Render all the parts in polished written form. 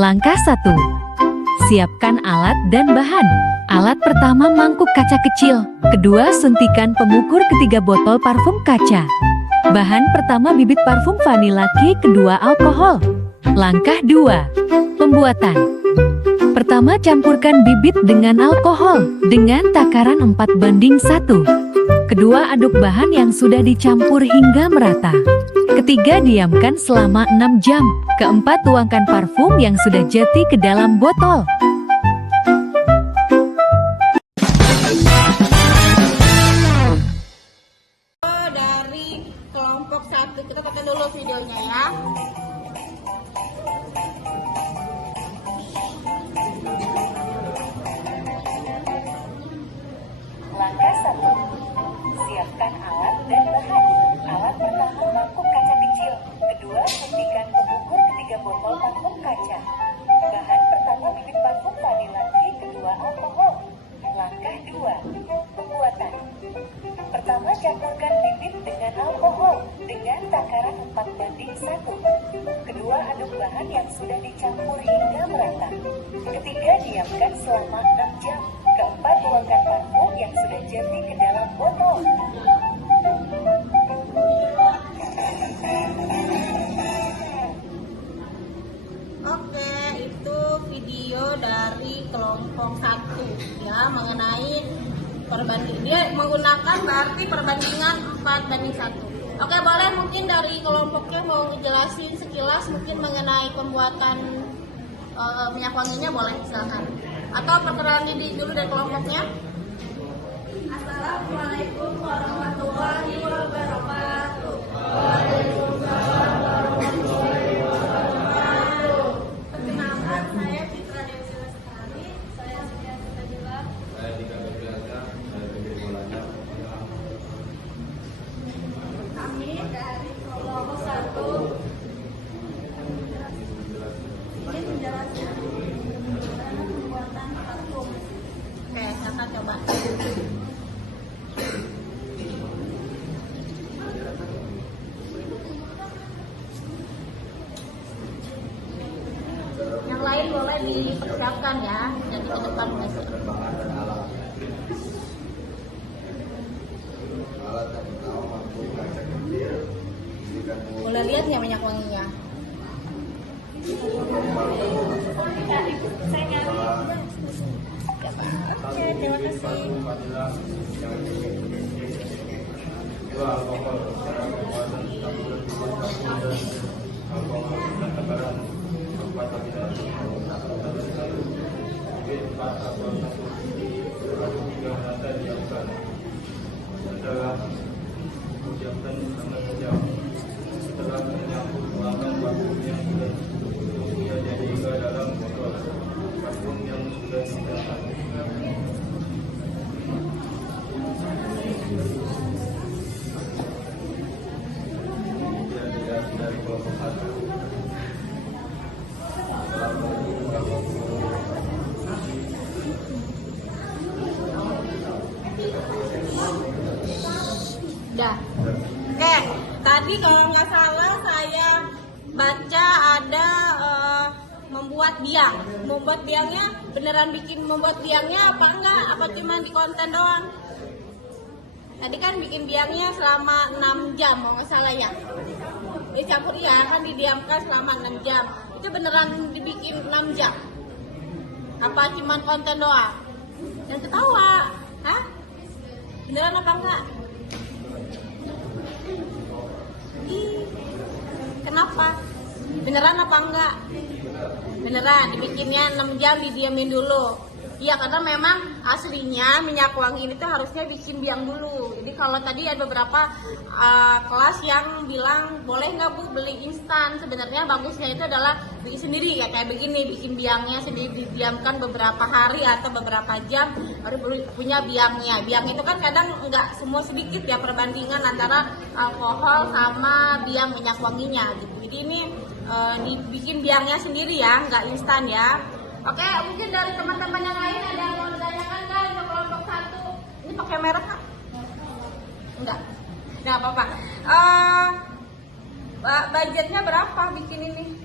Langkah 1. Siapkan alat dan bahan. Alat pertama mangkuk kaca kecil. Kedua suntikan pengukur. Ketiga botol parfum kaca. Bahan pertama bibit parfum vanila K. Kedua alkohol. Langkah 2. Pembuatan. Pertama campurkan bibit dengan alkohol dengan takaran 4:1. Kedua aduk bahan yang sudah dicampur hingga merata. Ketiga diamkan selama 6 jam. Keempat tuangkan parfum yang sudah jadi ke dalam botol. Dari kelompok 1 kita tekan dulu videonya ya. Langkah 1. Siapkan alat dan bahan. Alat pertama mangkuk kaca kecil. Kedua suntikan pengukur. Ketiga botol parfum kaca. Bahan pertama bibit parfum vanila K. Kedua alkohol. Langkah 2. Pembuatan. Pertama campurkan bibit dengan alkohol dengan takaran 4:1. Kedua aduk bahan yang sudah dicampur hingga merata. Ketiga diamkan selama 6 jam. Keempat tuangkan parfum yang sudah jadi ke dalam botol. Oke, itu video dari kelompok 1 ya mengenai perbandingan. Dia menggunakan berarti perbandingan 4:1. Oke, boleh mungkin dari kelompoknya mau ngejelasin sekilas mungkin mengenai pembuatan minyak wanginya, boleh silakan. Atau perkenalan diri dulu dari kelompoknya. Assalamualaikum warahmatullahi wabarakatuh. Waalaikumsalam warahmatullahi wabarakatuh. Perkenalkan, saya Citra Dewi Lestari. Saya Sofia Stajila. Saya Dika Bebiaga. Saya Bibir Bolanya. Kami dari kelompok 1 ingin menjelaskan bagaimana pembuatan parfum. Oke, silakan coba. Yang lain boleh dipersiapkan ya, jadi ke depan besok. Bahan dan alat. Alat yang pertama mangkuk kaca kecil. Boleh lihat ya minyak wanginya. Oke, terima kasih. Dua alkohol. Alkohol dan takaran 4:1. Bibit 4:1. Aduk hingga merata, diamkan. Setelah diamkan selama 2 jam. Setelah menyampur, tuangkan parfum yang sudah jadi ke dalam botol. Parfum yang sudah digunakan. Dari kelompok 1. Assalamualaikum warahmatullahi wabarakatuh. Dah. Oke, tadi kalau nggak salah saya baca ada membuat biang. Membuat biangnya beneran bikin membuat biangnya apa enggak? Apa cuma di konten doang? Tadi kan bikin biangnya selama 6 jam kalau nggak salah ya. Dicampur ya kan, didiamkan selama 6 jam. Itu beneran dibikin 6 jam? Apa cuma konten doang? Dan ketawa, hah? Beneran apa enggak? Kenapa? Beneran apa enggak? Beneran, dibikinnya 6 jam, didiamin dulu. Iya, karena memang aslinya minyak wangi ini tuh harusnya bikin biang dulu. Jadi kalau tadi ada beberapa kelas yang bilang boleh nggak Bu beli instan. Sebenarnya bagusnya itu adalah bikin sendiri ya, kayak begini, bikin biangnya sendiri, didiamkan beberapa hari atau beberapa jam baru punya biangnya. Biang itu kan kadang nggak semua, sedikit ya perbandingan antara alkohol sama biang minyak wanginya gitu. Jadi ini dibikin biangnya sendiri ya, nggak instan ya. Oke, mungkin dari teman-teman yang lain ada yang mau ditanyakan kan untuk kelompok 1? Ini pakai merek nggak? Enggak apa-apa. Budgetnya berapa bikin ini?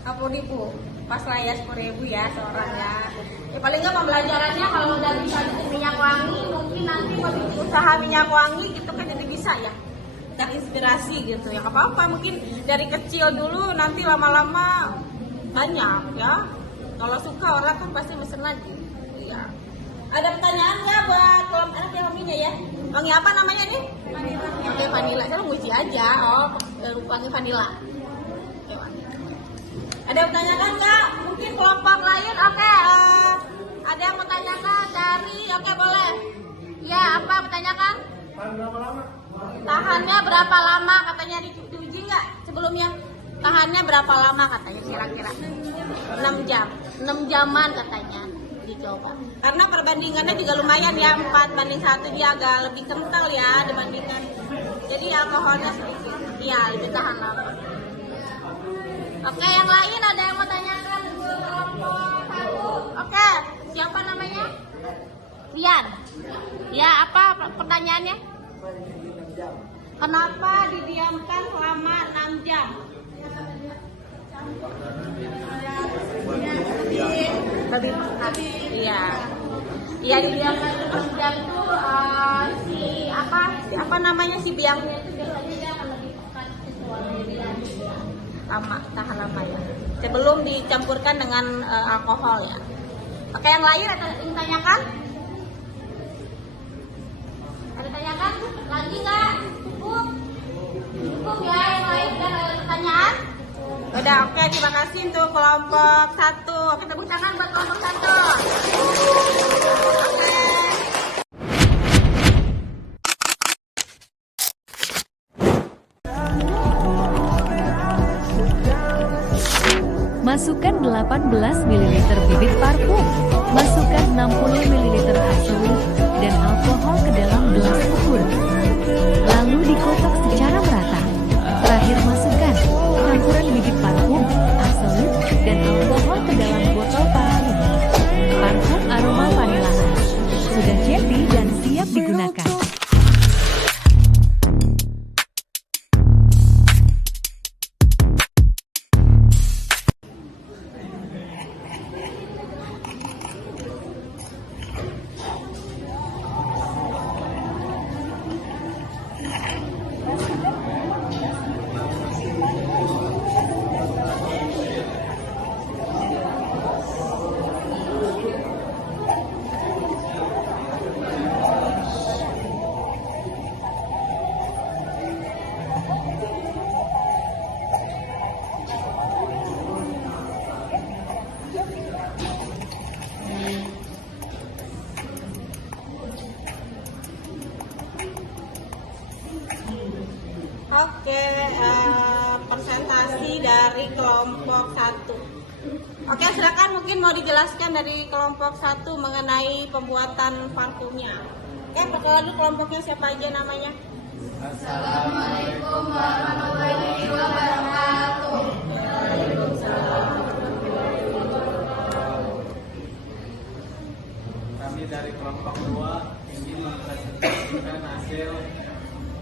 40.000. pas lah ya 10.000 ya seorang ya. Ya paling nggak pembelajarannya kalau udah bisa bikin minyak wangi, mungkin nanti mau bikin usaha minyak wangi gitu kan jadi bisa ya. Terinspirasi gitu ya, apa-apa mungkin dari kecil dulu nanti lama-lama banyak ya. Kalau suka orang kan pasti mesen lagi. Iya. Ada pertanyaan nggak buat kelompok anak yang wanginya ya? Wangi apa namanya nih? Vanila. Oke, vanila. Saya nguji aja. Oh, wangi vanila. Oke, wangi. Ada pertanyaan nggak? Mungkin kelompok lain? Oke. Ada yang bertanyakan dari? Oke, boleh. Ya, apa pertanyakan? Tahannya berapa lama katanya diuji nggak sebelumnya? Tahannya berapa lama katanya kira-kira? 6 jam. 6 jaman katanya dicoba. Karena perbandingannya juga lumayan ya, 4:1 dia agak lebih kental ya dibandingkan. Jadi alkoholnya sedikit. Iya, lebih tahan lama. Oke, yang lain ada yang mau tanyakan? Oke, siapa namanya? Rian. Ya, apa pertanyaannya? Kenapa didiamkan selama 6 jam? Lebih pekat. Iya. Iya, didiamkan 6 jam itu apa namanya si biangnya itu biasanya dia akan lebih pekat lama, tahan lama ya. Sebelum dicampurkan dengan alkohol ya. Oke, yang lain ada yang tanyakan? Ada tanyakan? Lagi nggak? Cukup? Cukup ya, yang lain kan ada pertanyaan? Udah, oke, terima kasih untuk kelompok 1. Oke, tepuk tangan buat kelompok 1. Oke. Masukkan 18 ml bibit parfum, masukkan 60 ml absolut dan alkohol ke dalam gelas ukur. Lalu dikotak secara merata. Terakhir masukkan campuran bibit parfum, absolut dan alkohol ke dalam botol parfum. Parfum aroma vanilla sudah jadi dan siap digunakan. Oke, presentasi dari kelompok 1. Oke, silakan mungkin mau dijelaskan dari kelompok 1 mengenai pembuatan parfumnya. Oke, perkenalan dulu kelompoknya siapa aja namanya? Assalamualaikum warahmatullahi wabarakatuh. Kami dari kelompok 2 ingin mempresentasikan hasil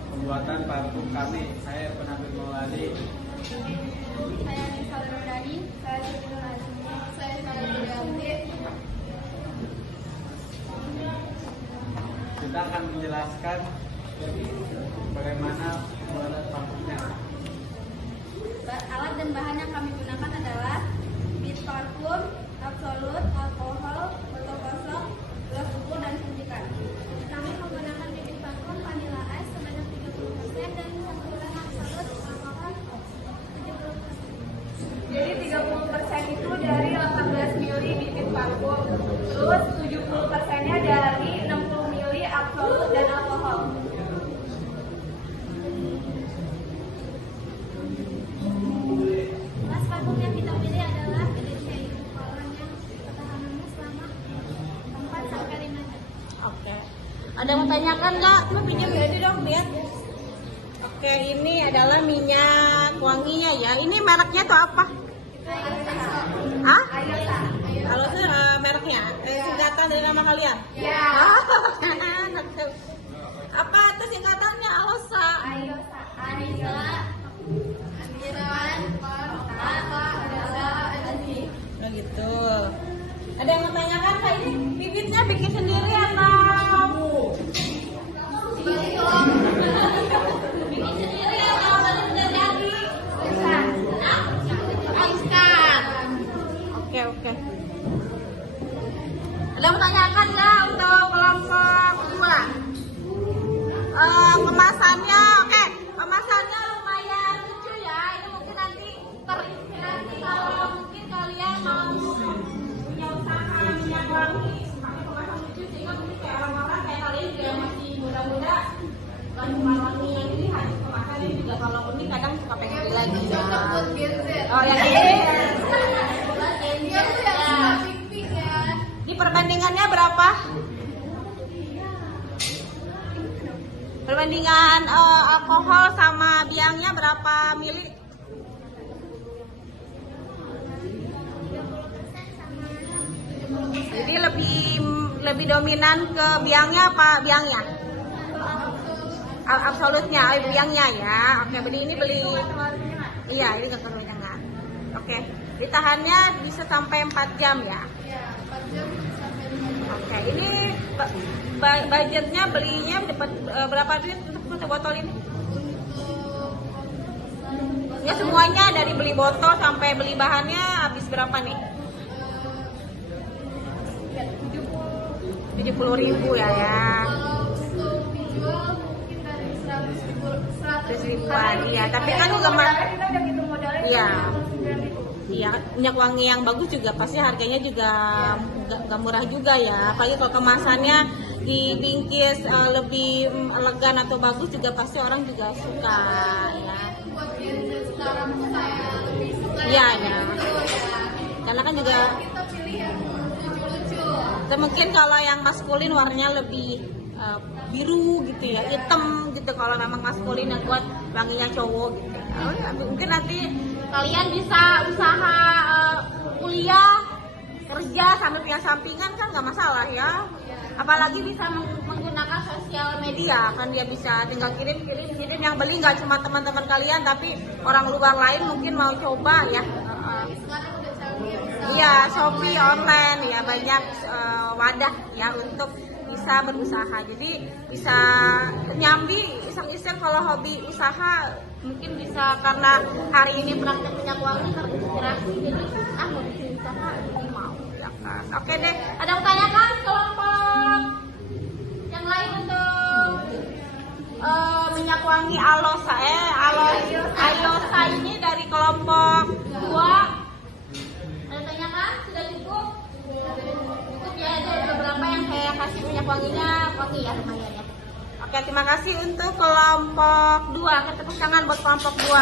pembuatan parfum kami. Saya Penampil Mauladi. Saya Nisa Rodani. Saya Siti Azmi. Saya Siti. Kita akan menjelaskan bagaimana pembuatan parfumnya. Alat dan bahan yang kami gunakan adalah bit parfum, absolut, alkohol, botol kosong, gelas ukur, dan suntikan. Kami menggunakan bibit parfum vanilla ice sebanyak 30% dan campuran absolut alkohol 70%. Jadi 30% itu dari 18 ml bibit parfum, terus 70%-nya dari 60 ml absolut dan alkohol. Kelas parfum yang kita pilih adalah Edenshade, warnanya ketahanannya selama 4-5 jam. Oke. Ada yang mau tanyakan nggak? Coba pinjam ya dong, lihat. Oke, ini adalah minyak wanginya ya. Ini mereknya tuh apa? Hah? Kalau itu mereknya, singkatan dari nama kalian? Ya. Apa itu singkatannya? Alosa. Ayosa, Anissa, Irawan, Apa, Adalah, Adasi. Oh gitu. Ada yang mau tanyakan Kak, ini bibitnya bikin sendiri atau bikin sendiri atau tadi udah jadi? Instan. Oke. Ada yang mau tanyakan nggak untuk kelompok 2? Kemasannya, kemasannya lumayan lucu ya. Ini mungkin nanti terinspirasi kalau mungkin kalian mau punya usaha minyak wangi pakai kemasan lucu, sehingga mungkin kayak orang-orang kayak kalian juga masih muda-muda, minyak wangi yang ini harus kemasan ini juga kalau unik kadang suka pengen beli lagi. Oh yang ini? Ini perbandingannya berapa? Perbandingan alkohol sama biangnya berapa mili? Jadi lebih dominan ke biangnya apa biangnya? Absolutnya, biangnya ya. Oke, ini beli. Iya, ini kekenyangan. Oke, ditahannya bisa sampai 4 jam ya. Oke, ini budgetnya belinya dapat berapa duit untuk satu botol ini? Ya semuanya dari beli botol sampai beli bahannya habis berapa nih? 70.000 ya. Iya, tapi kan juga iya, minyak wangi yang bagus juga pasti harganya juga nggak murah juga ya. Apalagi kalau kemasannya dibingkis lebih elegan atau bagus juga pasti orang juga suka ya. Iya ya. Karena kan juga mungkin kalau yang maskulin warnanya lebih biru gitu ya, hitam gitu kalau memang maskulin yang buat wanginya cowok gitu. Oh ya, mungkin nanti kalian bisa usaha kuliah, kerja sambil punya sampingan kan nggak masalah ya. Apalagi bisa menggunakan sosial media kan, dia bisa tinggal kirim yang beli nggak cuma teman-teman kalian tapi orang luar lain mungkin mau coba ya. Iya, Shopee online ya, banyak wadah ya untuk bisa berusaha. Jadi bisa nyambi iseng-iseng kalau hobi usaha, mungkin bisa karena hari ini praktek minyak wangi terinspirasi jadi mau bikin usaha jadi mau ya kan. Oke deh, ada yang tanyakan kelompok yang lain untuk minyak wangi Alosa Alosa ini dari kelompok 2? Ada tanyakan? Sudah cukup? Cukup ya, ada beberapa yang saya kasih minyak wanginya wangi ya, lumayan ya. Oke, terima kasih untuk kelompok 2. Kita tepuk tangan buat kelompok 2.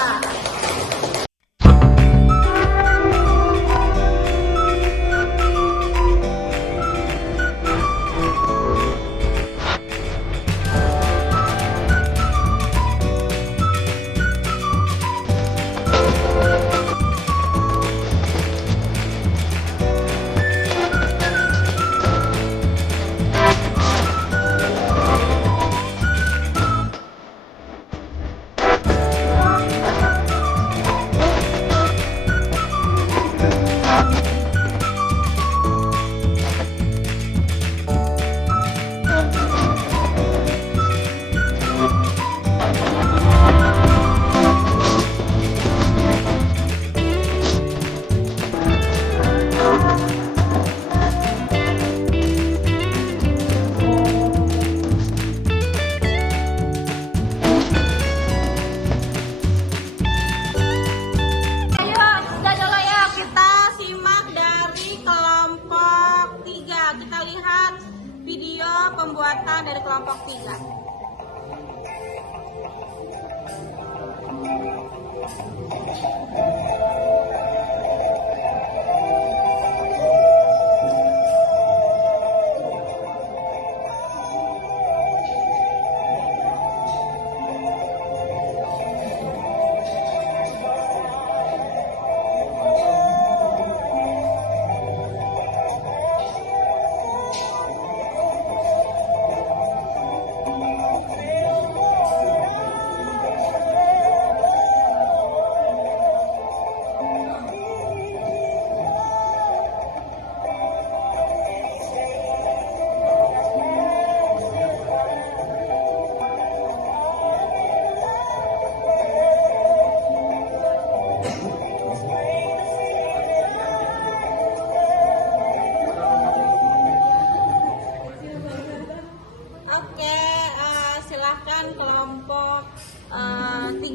Pembuatan dari kelompok 3.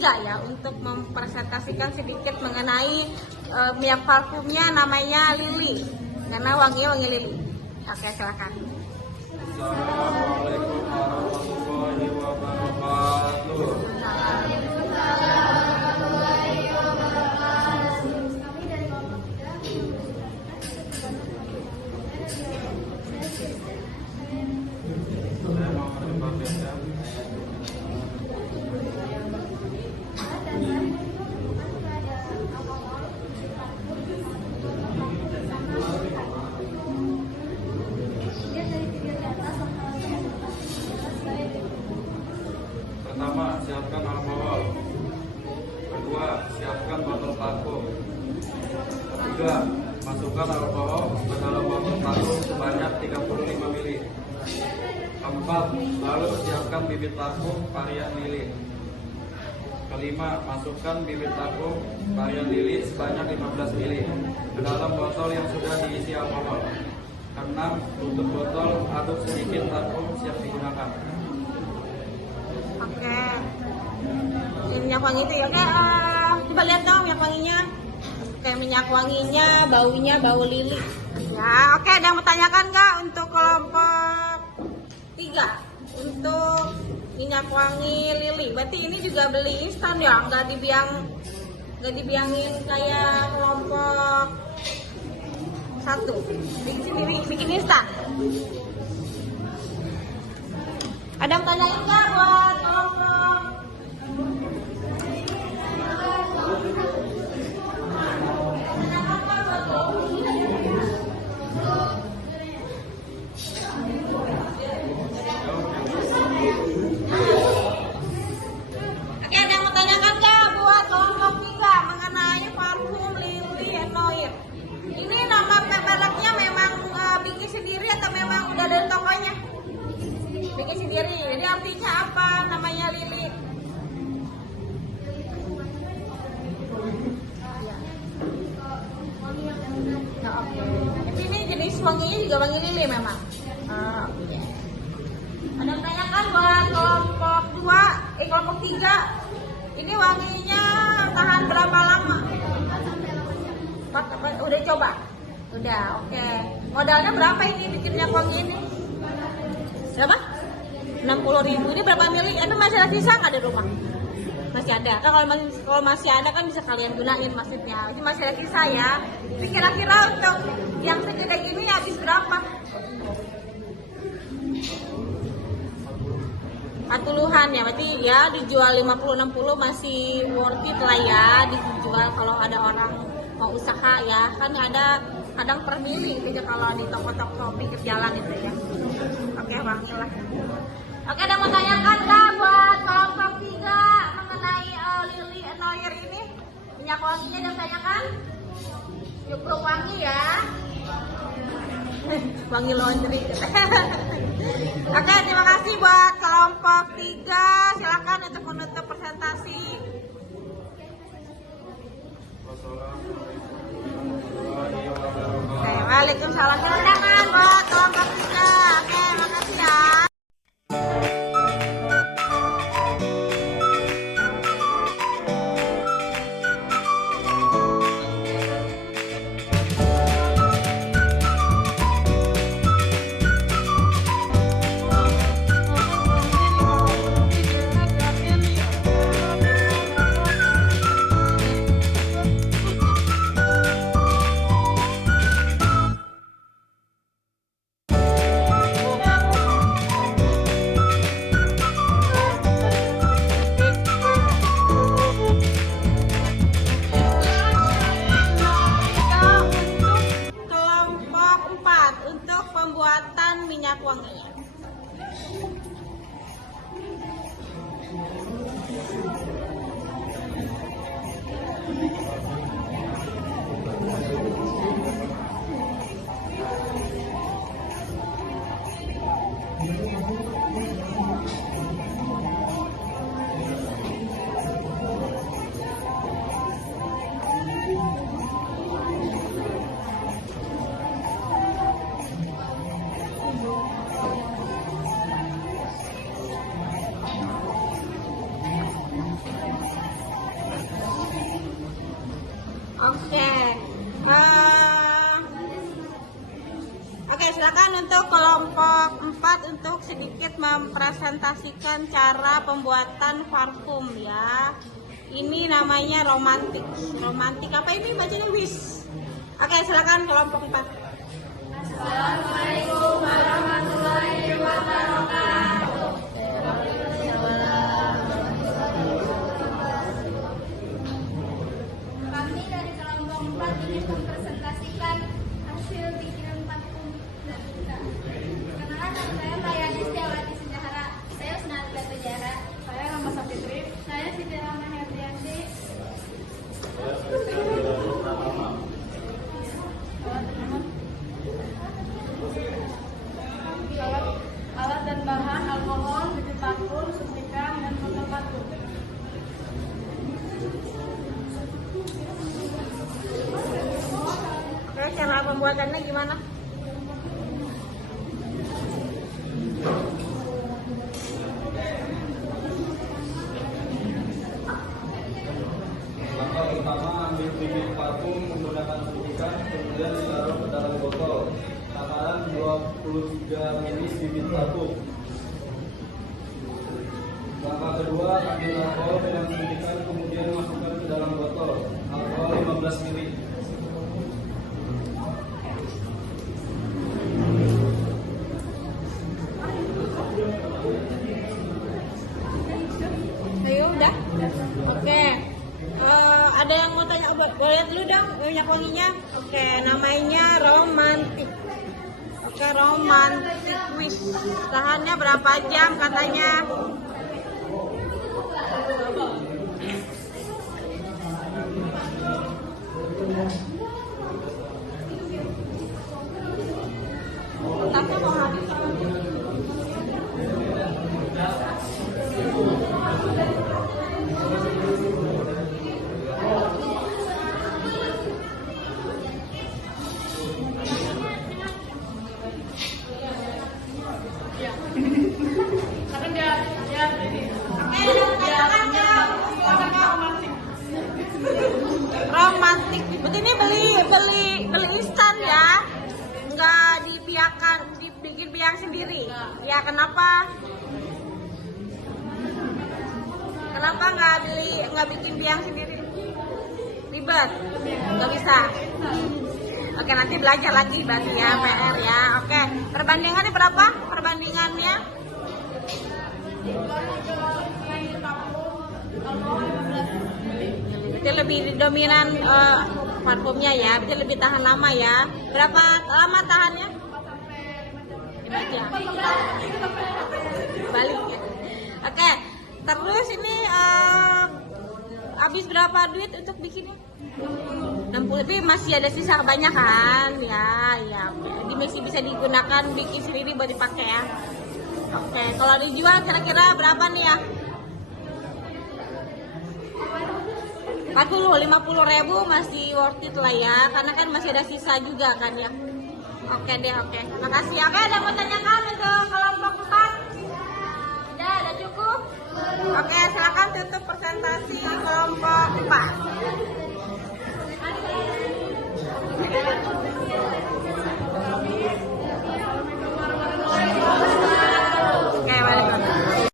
3 ya untuk mempresentasikan sedikit mengenai minyak parfumnya namanya Lily karena wanginya wangi lili. Oke, silakan. Assalamualaikum warahmatullahi wabarakatuh. Kami dari kelompok 3 Saya mau mencoba beda. Pertama, siapkan alkohol. Kedua, siapkan botol parfum. Ketiga, masukkan alkohol ke dalam botol parfum sebanyak 35 ml. Keempat, lalu siapkan bibit parfum varian lili. Kelima, masukkan bibit parfum varian lili sebanyak 15 ml ke dalam botol yang sudah diisi alkohol. Keenam, tutup botol, aduk sedikit parfum siap digunakan. Oke. Ini minyak wangi itu ya. Oke, coba lihat dong minyak wanginya. Oke, minyak wanginya, baunya bau lili. Ya, oke. Ada yang mau tanyakan nggak untuk kelompok 3? Untuk minyak wangi lili. Berarti ini juga beli instan ya, nggak dibiangin kayak kelompok 1. Bikin sendiri, bikin instan. Ada yang tanyain nggak buat kelompok? Oke, ada yang mau tanyakan nggak buat kelompok 3 mengenai parfum Lily Noir? Ini nama mereknya memang bikin sendiri atau memang udah dari tokonya? Bikin sendiri. Jadi artinya apa namanya Lili? Ya, oke. Jadi ini jenis wanginya juga wangi lili memang. Oke. Ada yang tanyakan buat kelompok 2, kelompok 3. Ini wanginya tahan berapa lama? Udah coba? Udah, oke. Modalnya berapa ini bikin minyak wangi ini? Berapa? 60.000. Ini berapa mili? Itu masih ada sisa nggak di rumah? Masih ada. Kalau masih ada kan bisa kalian gunain maksudnya. Ini masih ada sisa ya. Tapi kira-kira untuk yang segede gini habis berapa? 40-an ya. Berarti ya dijual 50-60 masih worth it lah ya. Dijual kalau ada orang mau usaha ya. Kan ada kadang per mili gitu kalau di toko-toko pinggir jalan itu ya. Oke, wangi lah. Oke, ada mau tanyakan nggak buat kelompok 3 mengenai Lily Noir ini? Minyak wanginya ada tanyakan? Cukup wangi ya. Wangi laundry. Oke, terima kasih buat kelompok 3. Silakan untuk menutup presentasi. Oke, waalaikumsalam. Tangan buat kelompok 3. Oke, makasih ya. Pembuatan minyak wanginya. silakan untuk kelompok 4 untuk sedikit mempresentasikan cara pembuatan parfum ya. Ini namanya romantik. Romantik apa ini bacanya wis? Oke, silakan kelompok 4. Assalamualaikum warahmatullahi wabarakatuh. Kami dari kelompok 4 ingin mempresentasikan hasil bikinan parfum kita. Perkenalan, nama saya Mayani Setiawati Sendahara. Saya Usnalda Bejara. Saya Rama Sapitri. Saya Siti Rama Herdianti. Alat dan bahan alkohol, bibit parfum, suntikan, dan botol parfum. Oke, cara pembuatannya gimana? Langkah pertama, ambil bibit parfum menggunakan suntikan, kemudian ditaruh ke dalam botol. Takaran 23 ml bibit parfum. Langkah kedua, ambil alkohol dengan suntikan, kemudian masukkan ke dalam botol. Alkohol 15 ml. Ayo udah. Oke. Ada yang mau tanya? Boleh lihat dulu dong minyak wanginya. Oke, namanya romantik. Oke, romantik wish. Tahannya berapa jam katanya? Tapi mau habis. Romantik. Berarti ini beli instan ya, nggak dibiarkan dibikin biang sendiri. Ya kenapa? Kenapa nggak bikin biang sendiri? Ribet, nggak bisa. Oke, nanti belajar lagi berarti ya, PR ya. Oke, perbandingannya berapa? Perbandingannya? Berarti lebih dominan parfumnya ya, berarti lebih tahan lama ya. Berapa lama tahannya? 5 jam. Balik ya. Oke, terus ini habis berapa duit untuk bikinnya? 60, tapi masih ada sisa banyak kan? Ya. Jadi masih bisa digunakan bikin sendiri buat dipakai ya. Oke, kalau dijual kira-kira berapa nih ya? 50-50 ribu masih worth it lah ya, karena kan masih ada sisa juga kan ya. Oke deh, oke. Makasih ya. Oke, ada yang mau tanyakan untuk kelompok 4? Udah cukup? Oke, silakan tutup presentasi kelompok 4. Oke, waalaikumsalam. Bye bye.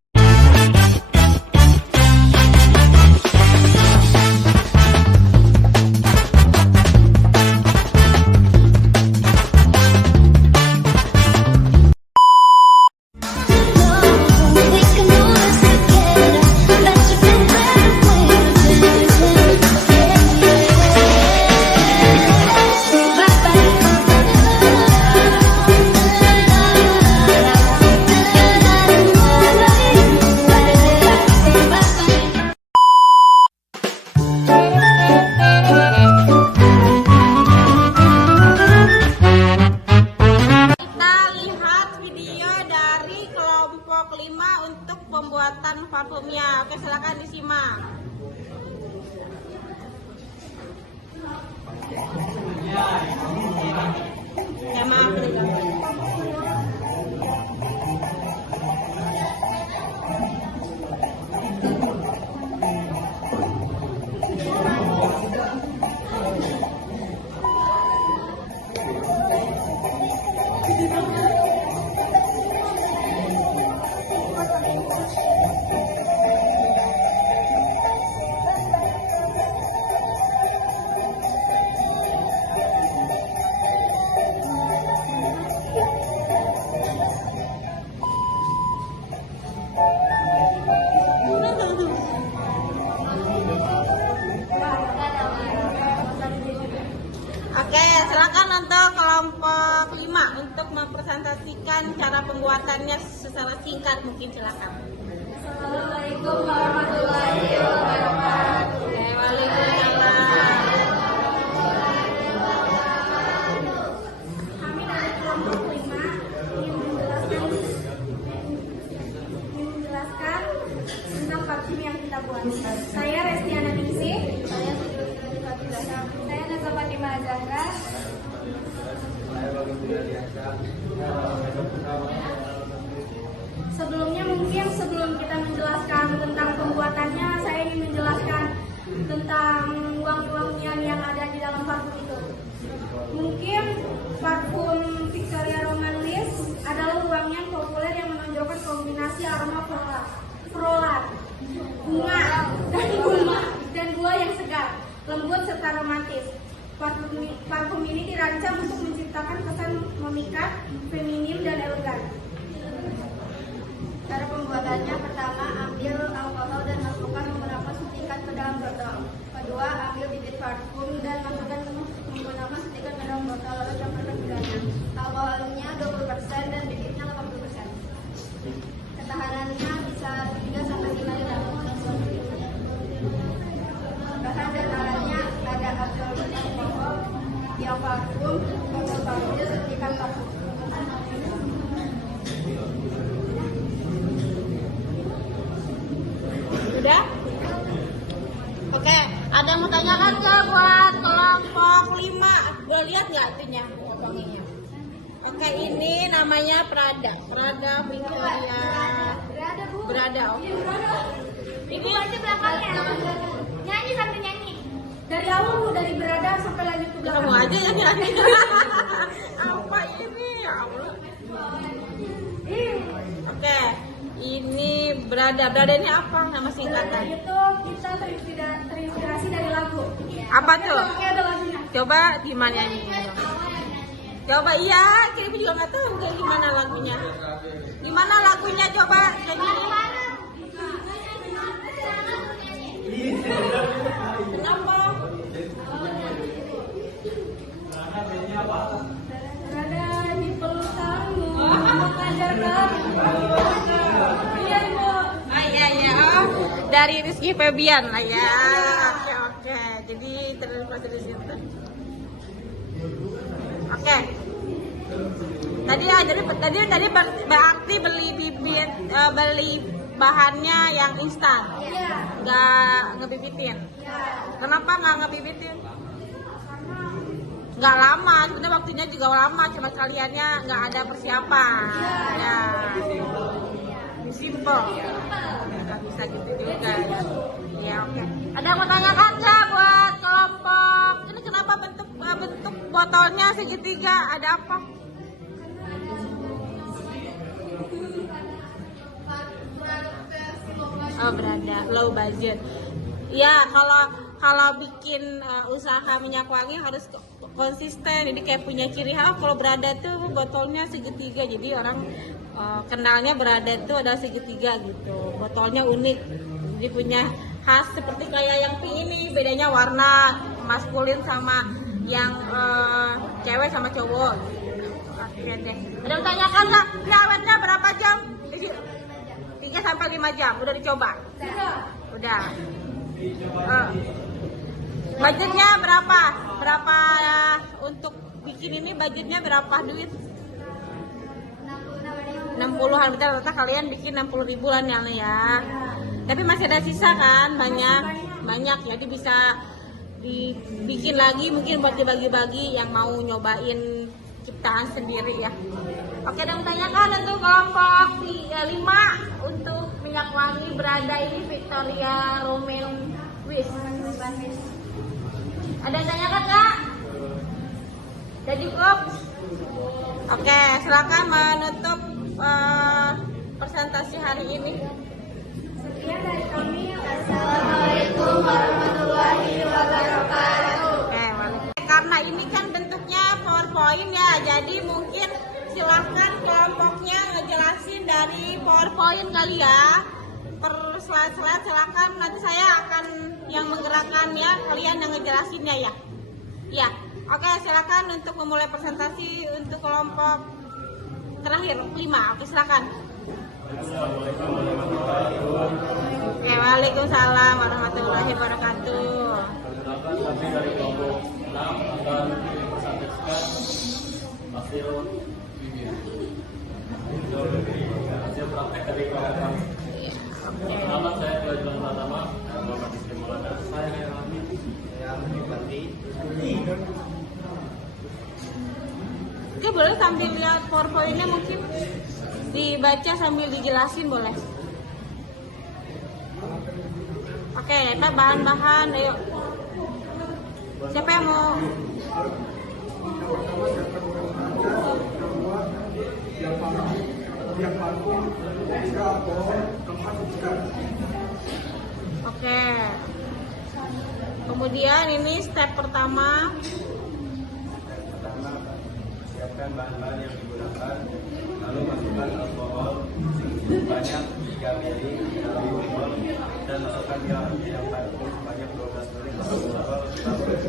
Oke, silakan untuk kelompok 5 untuk mempresentasikan cara pembuatannya secara singkat, mungkin silakan. Assalamualaikum warahmatullahi wabarakatuh. Oke, waalaikumsalam. Kami dari kelompok 5 ingin menjelaskan tentang vaksin yang kita buat. Saya Restiana Ningsih. Saya Nasa Fatimah Zahra. Sebelumnya mungkin sebelum kita menjelaskan tentang pembuatannya, saya ingin menjelaskan tentang uang-uangnya yang ada di dalam parfum itu. Mungkin parfum Victoria Romanis adalah uang yang populer yang menonjolkan kombinasi aroma floral, bunga dan buah yang segar, lembut serta romantis. Parfum ini dirancang untuk menciptakan kesan memikat, feminim dan elegan. Cara pembuatannya, pertama ambil alkohol dan masukkan beberapa suntikan ke dalam botol. Kedua, ambil bibit parfum dan masukkan menggunakan suntikan ke dalam botol, lalu campurkan gulanya. Alkoholnya 20% dan bibitnya 80%. Ketahanannya bisa 3-5 jam. Bahan dasarnya ada absolut alkohol, yang parfum, botol parfum, suntikan parfum. Udah? Oke, ada yang mau tanyakan nggak buat kelompok 5? Udah lihat nggak itunya? Wanginya. Oke, ini namanya Prada Victoria. Berada, oke. Ibu baca belakangnya. Nyanyi sambil nyanyi. Dari awal Bu, dari berada sampai lanjut ke belakang. Kamu aja yang nyanyi. Apa ini? Ya Allah. Oke, ini Berada ini apa nama Berada singkatan? itu kita terinspirasi dari lagu. Apa tuh? Oke, ada lagunya. Coba gimana nyanyinya? Coba iya, kita juga nggak tahu kayak gimana lagunya. Gimana lagunya coba nyanyi? Kenapa? Berada di pelukanmu, mengajarkan. Iya Ibu. Iya. Oh, dari Rizky Febian lah ya. Oke. Jadi terlepas dari situ. Oke. Tadi berarti beli bibit, beli bahannya yang instan. Iya. Nggak ngebibitin. Iya. Kenapa nggak ngebibitin? Nggak lama, sebenarnya waktunya juga lama, cuma kaliannya nggak ada persiapan. Ya, simple. Nggak bisa gitu juga. Ya oke. Ada yang mau tanyakan nggak buat kelompok? Ini kenapa bentuk botolnya segitiga? Ada apa? Oh Berada, low budget. Ya kalau bikin usaha minyak wangi harus konsisten. Jadi kayak punya ciri khas. Kalau Berada tuh botolnya segitiga, jadi orang kenalnya Berada tuh ada segitiga gitu. Botolnya unik, jadi punya khas seperti kayak yang pink ini. Bedanya warna maskulin sama yang cewek sama cowok. Oke deh. Ada yang tanyakan nggak? Ini awetnya berapa jam? 3-5 jam. Udah dicoba? Udah. Budgetnya berapa? Berapa untuk bikin ini? Budgetnya berapa duit? 60-an. Berarti kalian bikin 60 ribuan ya. Tapi masih ada sisa kan? Banyak. Jadi bisa dibikin lagi mungkin buat dibagi-bagi yang mau nyobain ciptaan sendiri ya. Oke, dan tanyakan untuk kelompok 5 untuk minyak wangi Berada ini Victoria Romanis. Ada yang tanyakan nggak? Udah cukup? Oke, silakan menutup presentasi hari ini. Sekian dari kami. Assalamualaikum warahmatullahi wabarakatuh. Oke, karena ini kan bentuknya PowerPoint ya, jadi mungkin silahkan kelompoknya ngejelasin dari PowerPoint kali ya. Per slide-slide silakan, nanti saya akan yang menggerakkan ya, kalian yang ngejelasinnya ya. Ya, oke, silakan untuk memulai presentasi untuk kelompok terakhir 5. Oke, silakan. Oke, waalaikumsalam warahmatullahi wabarakatuh. Kami dari kelompok 6 akan mempresentasikan hasil praktek dari kelompok kami. Pertama saya Tujuan Pratama, Muhammad Isri Maulana. Saya Herami, saya Bupati. Oke, boleh sambil lihat PowerPoint-nya mungkin dibaca sambil dijelasin boleh. Oke, kita bahan-bahan, ayo. Siapa yang mau? Oke. Kemudian ini step pertama. Siapkan bahan-bahan yang digunakan, lalu masukkan alkohol sebanyak 3 mili dalam botol dan masukkan yang parfum sebanyak 12 mili dalam botol.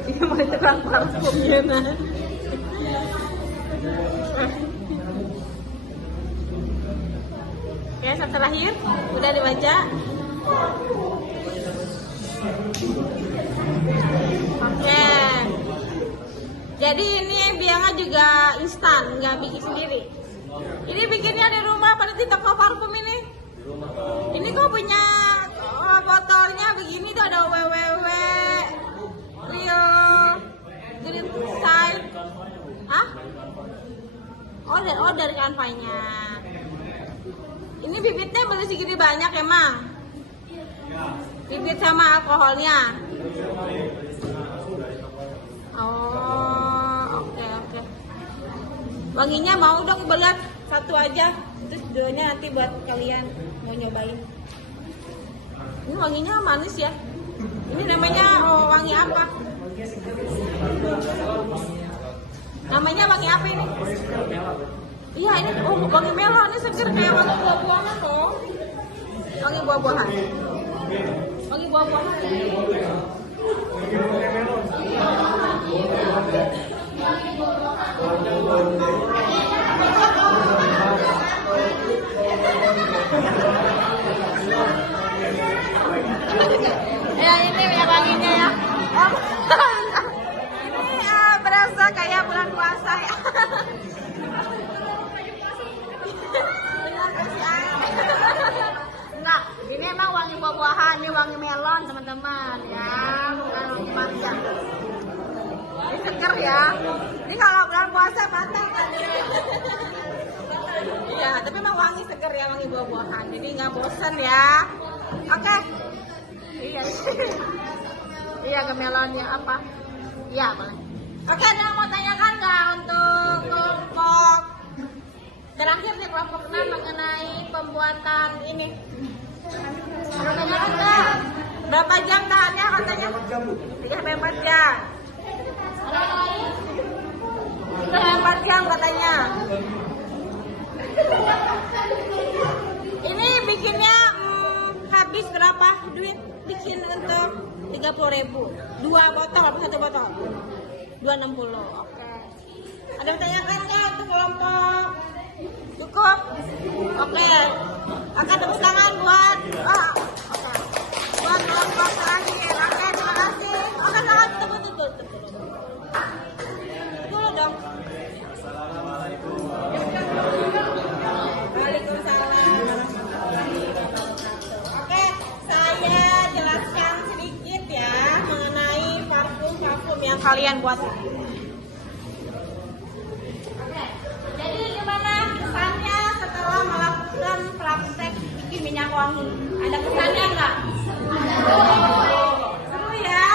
Ini mau tukang parfumnya nah. Oke, step terakhir udah dibaca. Oke. Jadi ini biangnya juga instan, nggak bikin sendiri. Ini bikinnya di rumah pada di toko parfum ini. Ini kok punya botolnya begini tuh, ada www Rio Green Side. Hah? Oh dari kanvanya. Ini bibitnya beli segini banyak emang? Bibit sama alkoholnya. Oh, oke. Wanginya mau dong belat satu aja, terus duanya nanti buat kalian mau nyobain. Ini wanginya manis ya. Ini namanya wangi apa? Namanya wangi apa ini? Iya ini wangi melon, ini seger kayak wangi buah-buahan loh. Wangi buah-buahan. Wangi buah-buahan. Ya ini ya wanginya ya. Ini ya, berasa kayak bulan puasa ya. Enggak, ini emang wangi buah-buahan, ini wangi melon teman-teman ya, bukan wangi manja. Ini seger ya. Ini kalau bulan puasa batal kan. Iya, tapi emang wangi seger ya, wangi buah-buahan. Jadi nggak bosan ya. Oke. Iya. Iya, ke melonnya apa? Iya, boleh. Oke, ada yang mau tanyakan nggak untuk kelompok terakhir nih, kelompok 6 mengenai pembuatan ini? Ada tanyakan nggak? Berapa jam tahannya katanya? 3-4 jam. 3-4 jam katanya. Ini bikinnya habis berapa duit bikin untuk 30.000? 2 botol apa 1 botol? 260. Oke. Ada yang tanyakan nggak untuk kelompok? Cukup? Oke. Akan tepuk tangan buat buat kelompok terakhir. Oke, terima kasih. Oke, sangat tepuk dulu dong. Assalamualaikum. Waalaikumsalam. Oke, saya jelaskan sedikit ya mengenai parfum yang kalian buat. Oke, jadi gimana kesannya setelah melakukan praktek bikin minyak wangi? Ada kesannya nggak? Seru ya?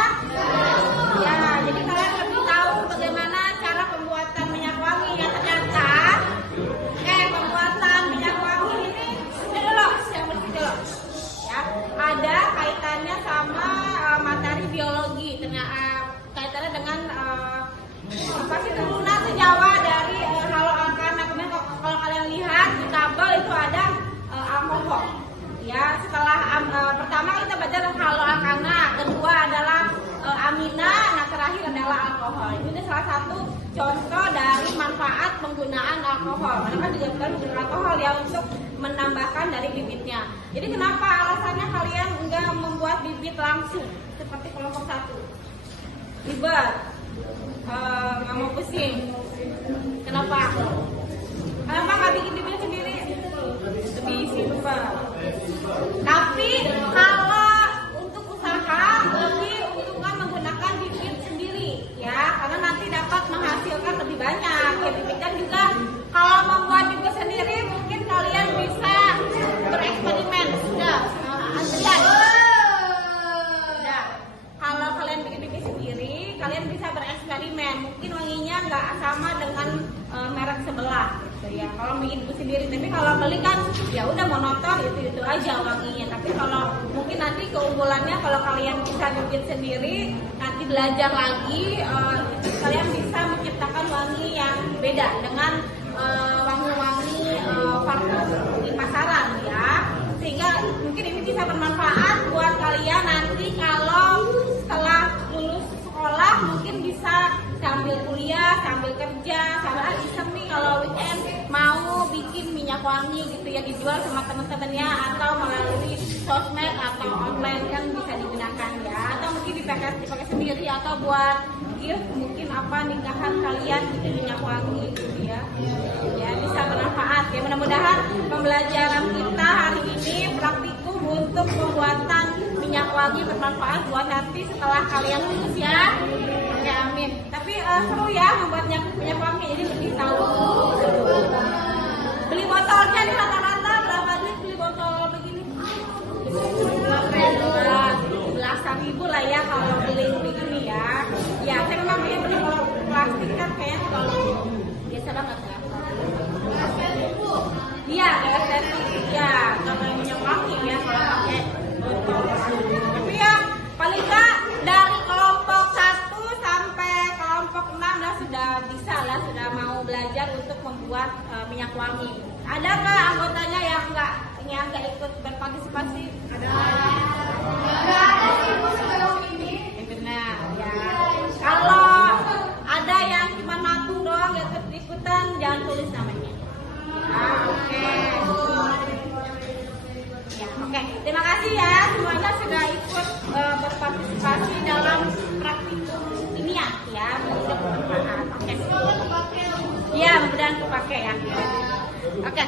Ya, jadi kalian lebih tahu bagaimana cara pembuatan minyak wangi. Ya ternyata penggunaan alkohol. Karena kan dijelaskan menggunakan alkohol ya untuk menambahkan dari bibitnya. Jadi kenapa alasannya kalian enggak membuat bibit langsung seperti kelompok 1? Ribet, nggak mau pusing. Kenapa? Kenapa nggak bikin bibit sendiri? Lebih simpel. Tapi kalau untuk usaha lebih untungan menggunakan bibit sendiri ya, karena nanti dapat menghasilkan lebih banyak ya bibit. Dan juga kalau membuat bibit sendiri mungkin kalian bisa bereksperimen. Sudah. Kalau kalian bikin bibit sendiri, kalian bisa bereksperimen. Mungkin wanginya nggak sama dengan merek sebelah, gitu ya. Kalau bikin bibit sendiri, tapi kalau beli kan ya udah monoton itu aja wanginya. Tapi kalau mungkin nanti keunggulannya kalau kalian bisa bibit sendiri, nanti belajar lagi, kalian bisa menciptakan wangi yang beda dengan wangi-wangi parfum di pasaran ya. Sehingga mungkin ini bisa bermanfaat buat kalian nanti kalau setelah lulus sekolah mungkin bisa sambil kuliah, sambil kerja, sambil iseng nih kalau weekend mau bikin minyak wangi gitu ya, dijual sama teman-temannya atau melalui sosmed atau online kan bisa digunakan ya, atau mungkin dipakai sendiri atau buat gift mungkin apa nikahan kalian gitu minyak wangi gitu ya. Ya bisa bermanfaat ya. Mudah-mudahan pembelajaran kita hari ini praktikum untuk pembuatan minyak wangi bermanfaat buat nanti setelah kalian lulus ya. Oke, amin. Tapi seru ya membuat minyak wangi, jadi lebih tahu. Beli botolnya nih rata-rata berapa duit beli botol begini? 11.000 lah ya kalau beli begini ya. Ya, saya memang beli kalau plastik kan kayaknya kalau biasa banget ya. Iya, ya, kalau minyak wangi ya kalau pakai botol. Tapi ya paling nggak dari kelompok 1 sampai kelompok 6 sudah bisa lah, sudah mau belajar untuk membuat minyak wangi. Ada nggak anggotanya yang nggak ikut berpartisipasi? Ada sih sebelum ini. Benar ya. Kalau ada yang cuma matung doang ikut-ikutan, jangan tulis namanya. Oke. Ya, oke. Terima kasih ya semuanya sudah ikut berpartisipasi dalam praktikum kimia ya. Mudah bermanfaat. Oke. Iya, mudah-mudahan kepake ya. Oke.